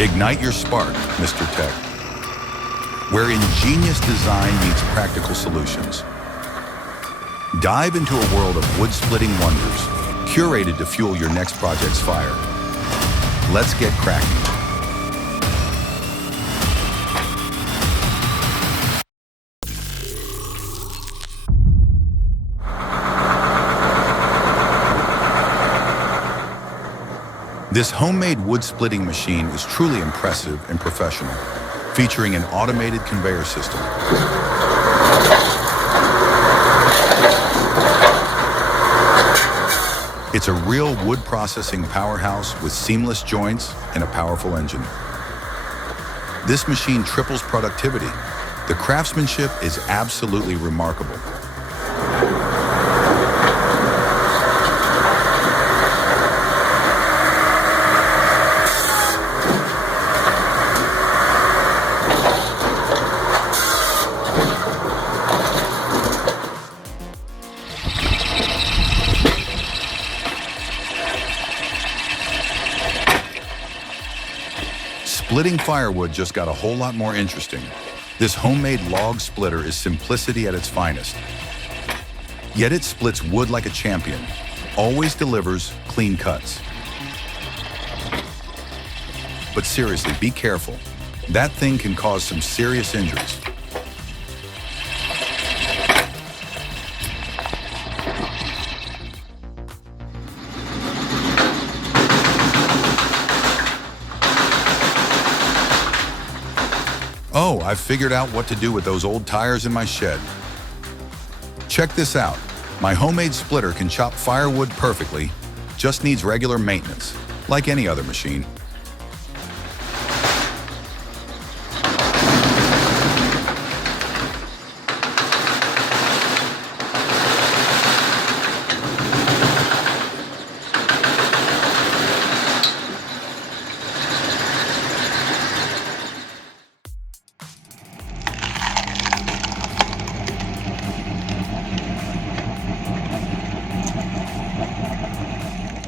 Ignite your spark, MrTech, where ingenious design meets practical solutions. Dive into a world of wood-splitting wonders, curated to fuel your next project's fire. Let's get cracking. This homemade wood-splitting machine is truly impressive and professional, featuring an automated conveyor system. It's a real wood processing powerhouse with seamless joints and a powerful engine. This machine triples productivity. The craftsmanship is absolutely remarkable. Splitting firewood just got a whole lot more interesting. This homemade log splitter is simplicity at its finest. Yet it splits wood like a champion, always delivers clean cuts. But seriously, be careful. That thing can cause some serious injuries. Oh, I've figured out what to do with those old tires in my shed. Check this out. My homemade splitter can chop firewood perfectly, just needs regular maintenance, like any other machine.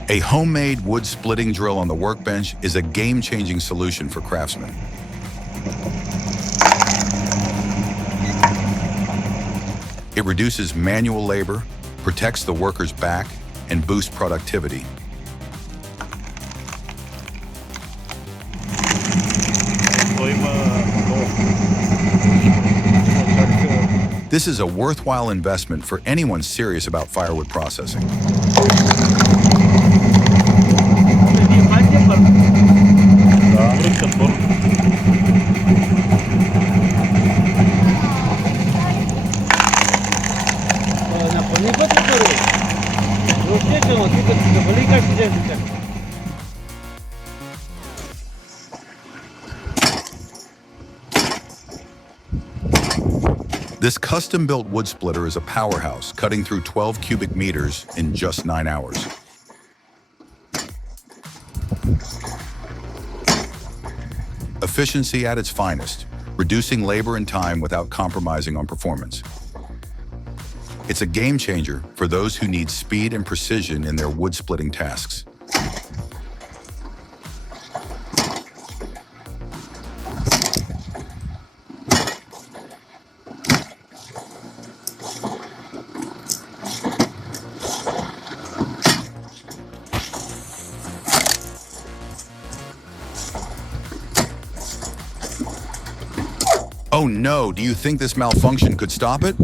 A homemade wood splitting drill on the workbench is a game-changing solution for craftsmen. It reduces manual labor, protects the worker's back, and boosts productivity. This is a worthwhile investment for anyone serious about firewood processing. This custom-built wood splitter is a powerhouse, cutting through 12 cubic meters in just 9 hours. Efficiency at its finest, reducing labor and time without compromising on performance. It's a game changer for those who need speed and precision in their wood splitting tasks. Oh no, do you think this malfunction could stop it?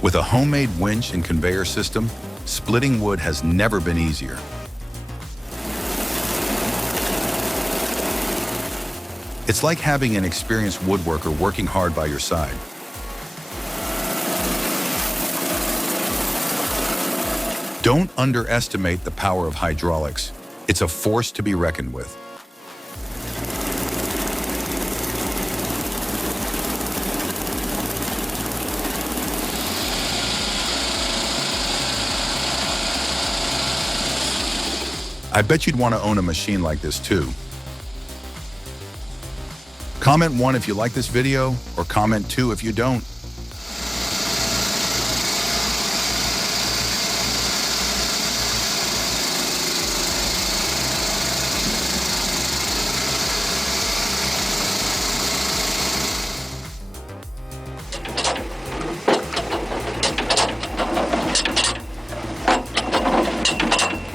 With a homemade winch and conveyor system, splitting wood has never been easier. It's like having an experienced woodworker working hard by your side. Don't underestimate the power of hydraulics. It's a force to be reckoned with. I bet you'd want to own a machine like this too. Comment 1 if you like this video, or comment 2 if you don't.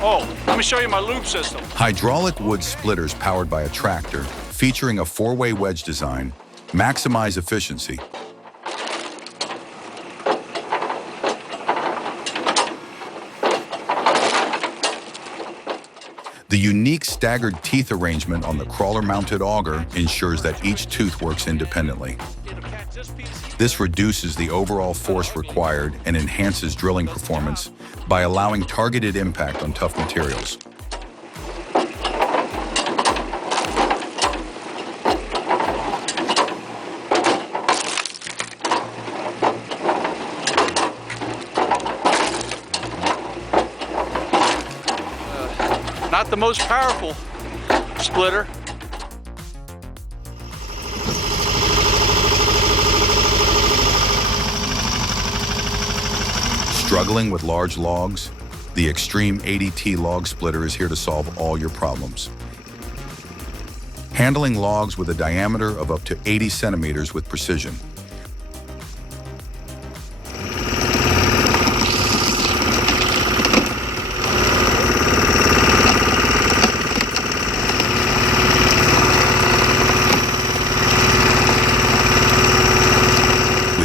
Oh, let me show you my lube system. Hydraulic wood splitters powered by a tractor, featuring a 4-way wedge design, maximize efficiency. The unique staggered teeth arrangement on the crawler-mounted auger ensures that each tooth works independently. This reduces the overall force required and enhances drilling performance by allowing targeted impact on tough materials. Not the most powerful splitter. Struggling with large logs? The Extreme 80T log splitter is here to solve all your problems. Handling logs with a diameter of up to 80 centimeters with precision.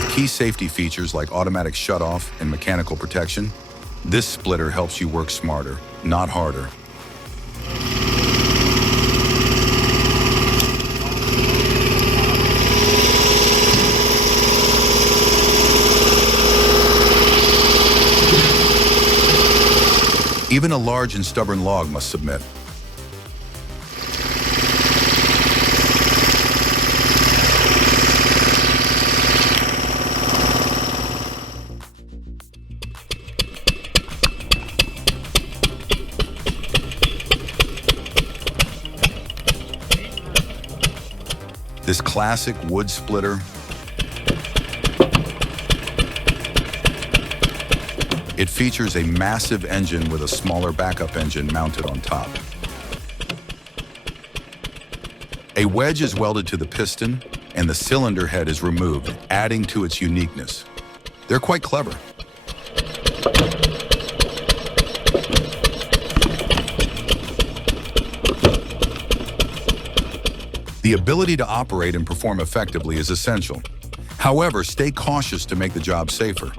Key safety features like automatic shutoff and mechanical protection, this splitter helps you work smarter, not harder. Even a large and stubborn log must submit. This classic wood splitter, it features a massive engine with a smaller backup engine mounted on top. A wedge is welded to the piston, and the cylinder head is removed, adding to its uniqueness. They're quite clever. The ability to operate and perform effectively is essential. However, stay cautious to make the job safer.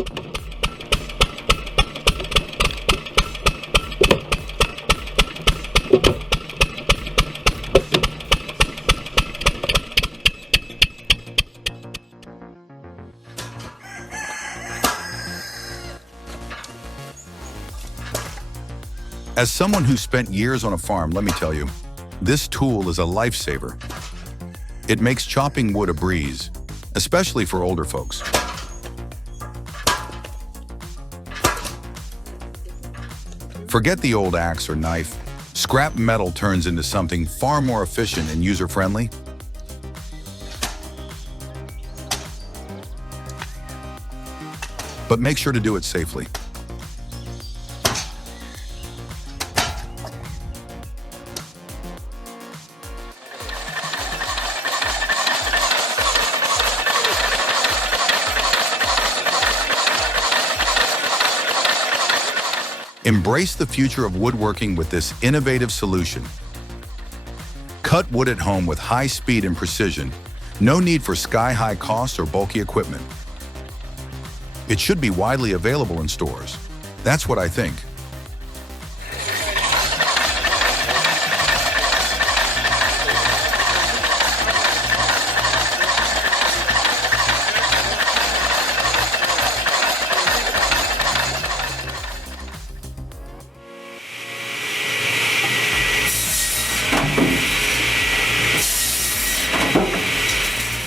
As someone who spent years on a farm, let me tell you, this tool is a lifesaver. It makes chopping wood a breeze, especially for older folks. Forget the old axe or knife. Scrap metal turns into something far more efficient and user-friendly. But make sure to do it safely. Embrace the future of woodworking with this innovative solution. Cut wood at home with high speed and precision. No need for sky-high costs or bulky equipment. It should be widely available in stores. That's what I think.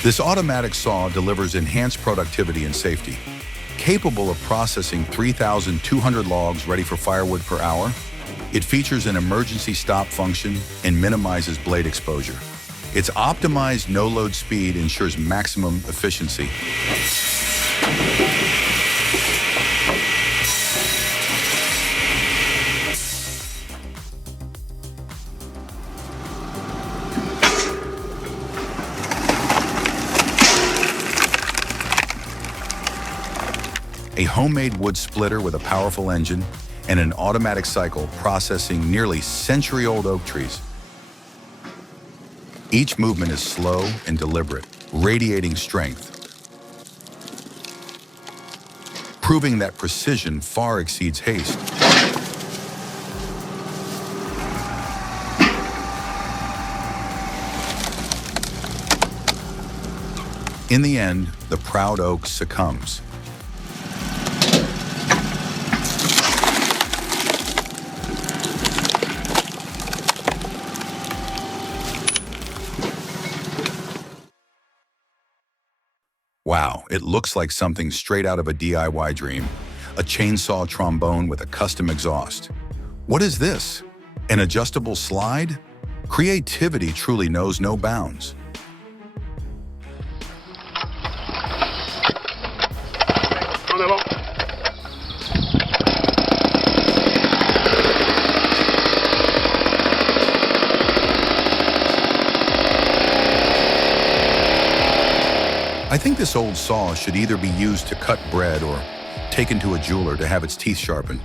This automatic saw delivers enhanced productivity and safety. Capable of processing 3,200 logs ready for firewood per hour, it features an emergency stop function and minimizes blade exposure. Its optimized no-load speed ensures maximum efficiency. A homemade wood splitter with a powerful engine and an automatic cycle processing nearly century-old oak trees. Each movement is slow and deliberate, radiating strength, proving that precision far exceeds haste. In the end, the proud oak succumbs. Wow, it looks like something straight out of a DIY dream. A chainsaw trombone with a custom exhaust. What is this? An adjustable slide? Creativity truly knows no bounds. I think this old saw should either be used to cut bread or taken to a jeweler to have its teeth sharpened.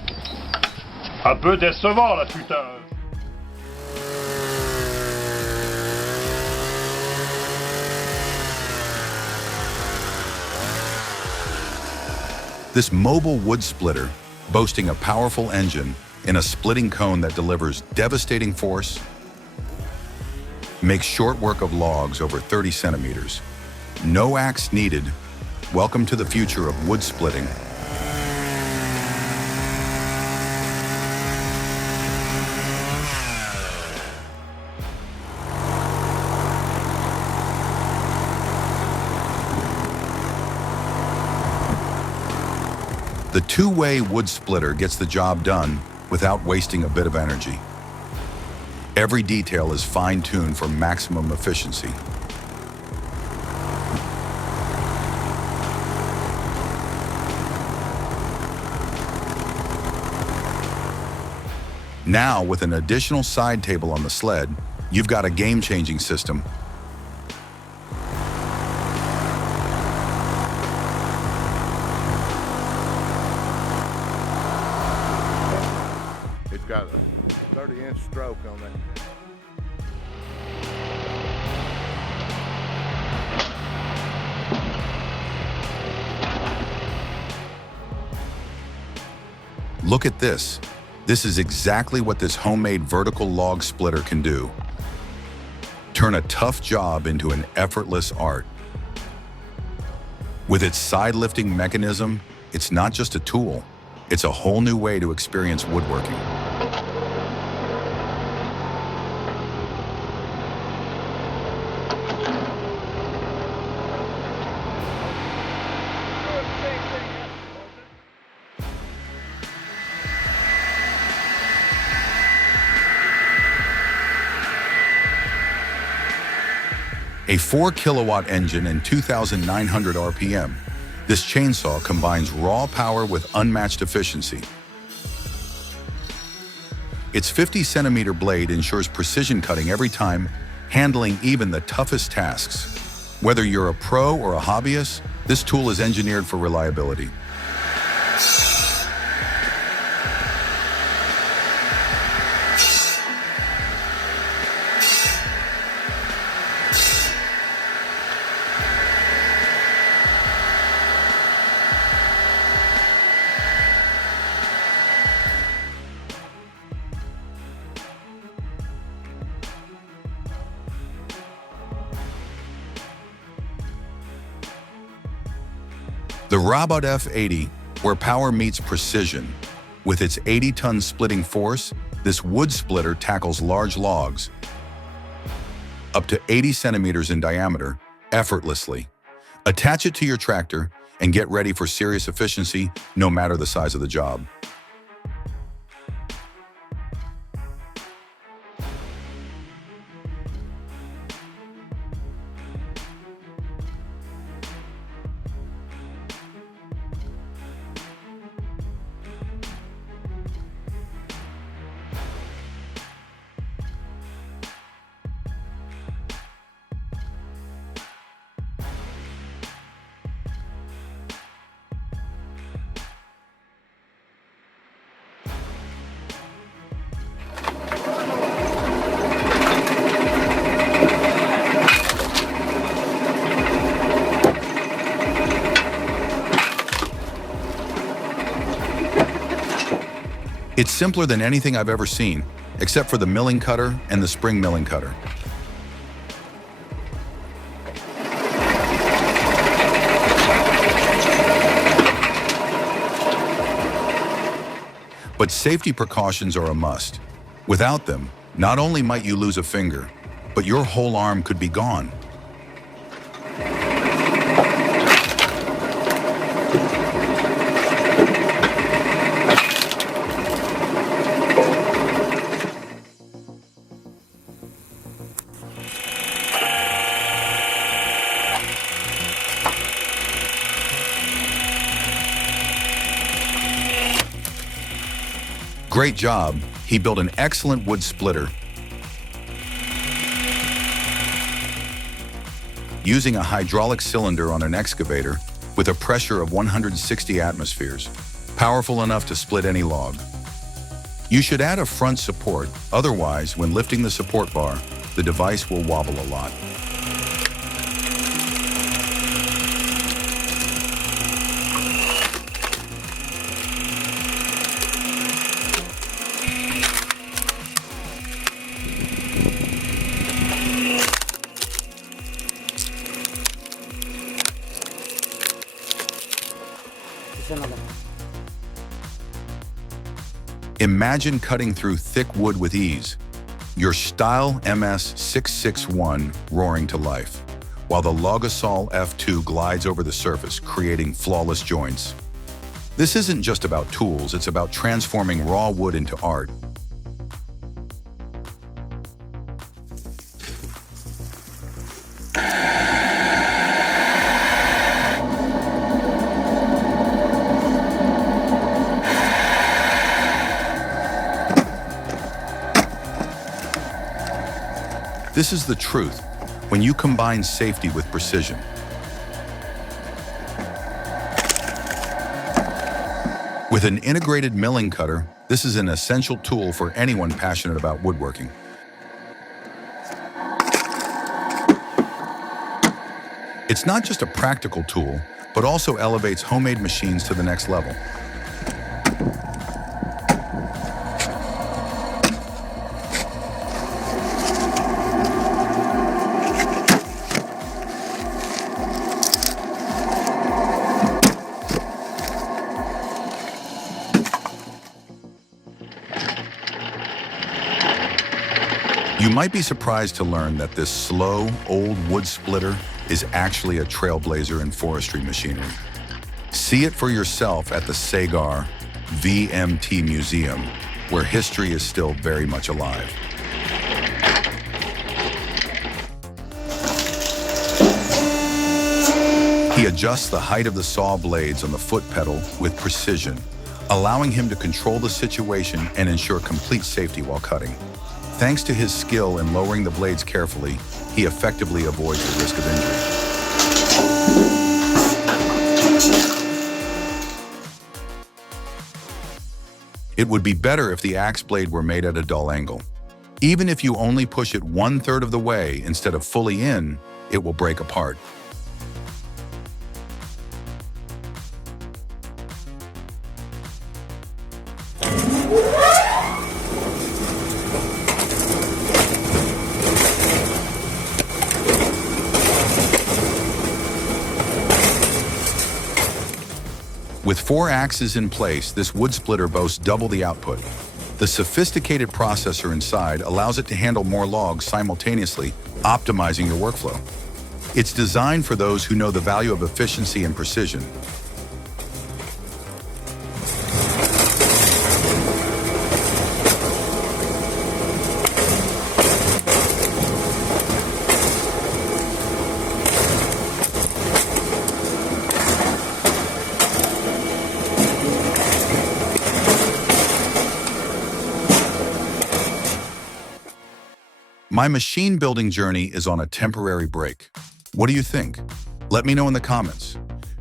Un peu décevant, la putain. This mobile wood splitter, boasting a powerful engine and a splitting cone that delivers devastating force, makes short work of logs over 30 centimeters. No axe needed. Welcome to the future of wood splitting. The two-way wood splitter gets the job done without wasting a bit of energy. Every detail is fine-tuned for maximum efficiency. Now, with an additional side table on the sled, you've got a game-changing system. It's got a 30-inch stroke on it. Look at this. This is exactly what this homemade vertical log splitter can do. Turn a tough job into an effortless art. With its side-lifting mechanism, it's not just a tool, it's a whole new way to experience woodworking. A 4-kilowatt engine and 2,900 RPM, this chainsaw combines raw power with unmatched efficiency. Its 50-centimeter blade ensures precision cutting every time, handling even the toughest tasks. Whether you're a pro or a hobbyist, this tool is engineered for reliability. The Robot F80, where power meets precision. With its 80-ton splitting force, this wood splitter tackles large logs, up to 80 centimeters in diameter, effortlessly. Attach it to your tractor and get ready for serious efficiency, no matter the size of the job. It's simpler than anything I've ever seen, except for the milling cutter and the spring milling cutter. But safety precautions are a must. Without them, not only might you lose a finger, but your whole arm could be gone. Great job. He built an excellent wood splitter using a hydraulic cylinder on an excavator with a pressure of 160 atmospheres, powerful enough to split any log. You should add a front support, otherwise, when lifting the support bar, the device will wobble a lot. Imagine cutting through thick wood with ease, your Style MS-661 roaring to life, while the Logasol F2 glides over the surface, creating flawless joints. This isn't just about tools, it's about transforming raw wood into art. This is the truth when you combine safety with precision. With an integrated milling cutter, this is an essential tool for anyone passionate about woodworking. It's not just a practical tool, but also elevates homemade machines to the next level. You might be surprised to learn that this slow, old wood splitter is actually a trailblazer in forestry machinery. See it for yourself at the Sagar VMT Museum, where history is still very much alive. He adjusts the height of the saw blades on the foot pedal with precision, allowing him to control the situation and ensure complete safety while cutting. Thanks to his skill in lowering the blades carefully, he effectively avoids the risk of injury. It would be better if the axe blade were made at a dull angle. Even if you only push it 1/3 of the way instead of fully in, it will break apart. With 4 axes in place, this wood splitter boasts double the output. The sophisticated processor inside allows it to handle more logs simultaneously, optimizing your workflow. It's designed for those who know the value of efficiency and precision. My machine building journey is on a temporary break. What do you think? Let me know in the comments.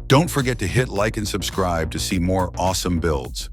Don't forget to hit like and subscribe to see more awesome builds.